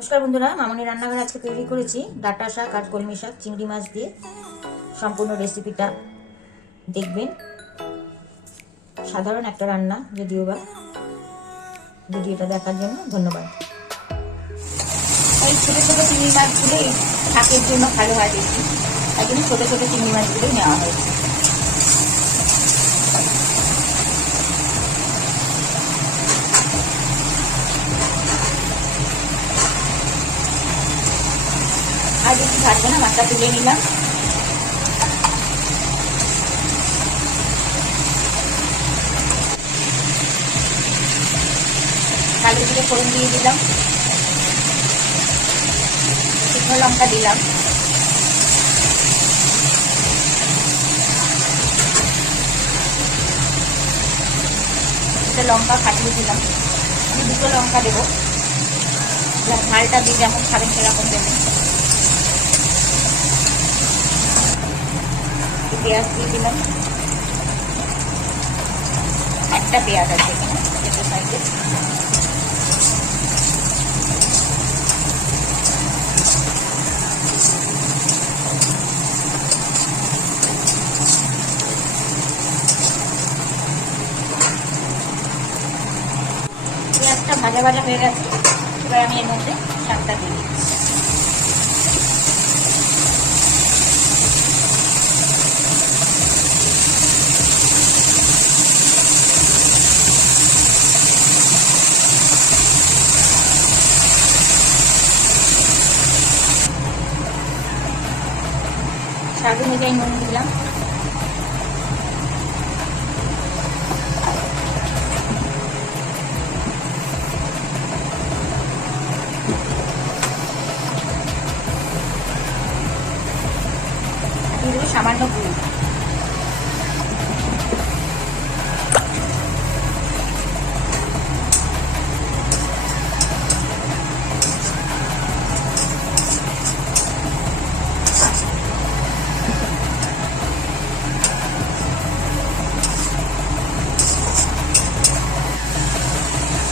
নমস্কার বন্ধুরা, মামনি রান্নাঘর আজকে তৈরি করেছি ডাঁটা শাক আর কলমি শাক চিংড়ি মাছ দিয়ে। সম্পূর্ণ রেসিপিটা দেখবেন। সাধারণ একটা রান্না, যদিও বা। ভিডিওটা দেখার জন্য ধন্যবাদ। এই ছোটো ছোটো চিংড়ি মাছগুলো এই শাকের জন্য ভালো হয় বেশি, তাই জন্য ছোটো ছোটো চিংড়ি মাছগুলোই নেওয়া হয়েছে। আর বেশি থাকবে না, মাছটা তুলে নিলাম। কালো জিরে ফোড়ন দিয়ে দিলাম, শুকনো লঙ্কা দিলাম, একটা লঙ্কা ফাটিয়ে দিলাম। আমি দুটো লঙ্কা দেবো, ঝালটা দিয়ে যেমন খাবেন সেরকম দেবেন। পেঁয়াজ দিয়ে দিলাম, একটা পেঁয়াজ আছে এখানে সাইডে। পেঁয়াজটা ভাজা ভাজা হয়ে গেছে, এবার আমি এর মধ্যে শাকটা দিয়ে দিচ্ছি। স্বাদ অনুযায়ী নুন দিলাম, সামান্য গুঁড়ো।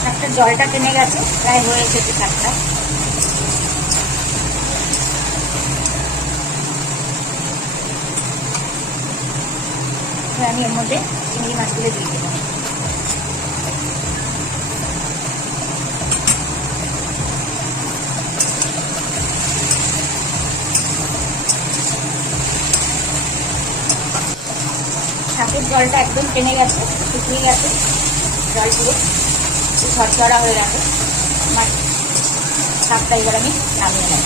শাকটা জলটা টেনে গেছে, প্রায় হয়ে এসেছে শাকটা। আমি এর মধ্যে চিংড়ি মাছগুলো দিয়ে দেবো। শাকের জলটা একদম টেনে গেছে, শুকিয়ে গেছে জল পুরো, ঝরঝরা হয়ে গেছে। আমার শাকটা এবার আমি নামিয়ে নেব।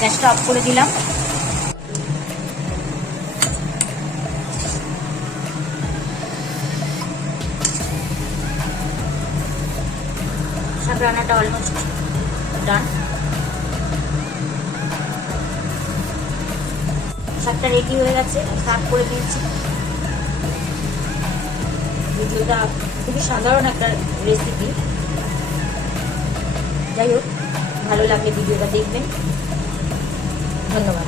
গ্যাসটা অফ করে দিলাম। শাক রান্নাটা অলমোস্ট ডান। শাকটা রেডি হয়ে গেছে, সার্ভ করে দিয়েছি। ভিডিওটা খুবই সাধারণ একটা রেসিপি, যাই হোক ভালো লাগলে ভিডিওটা দেখবেন। ধন্যবাদ।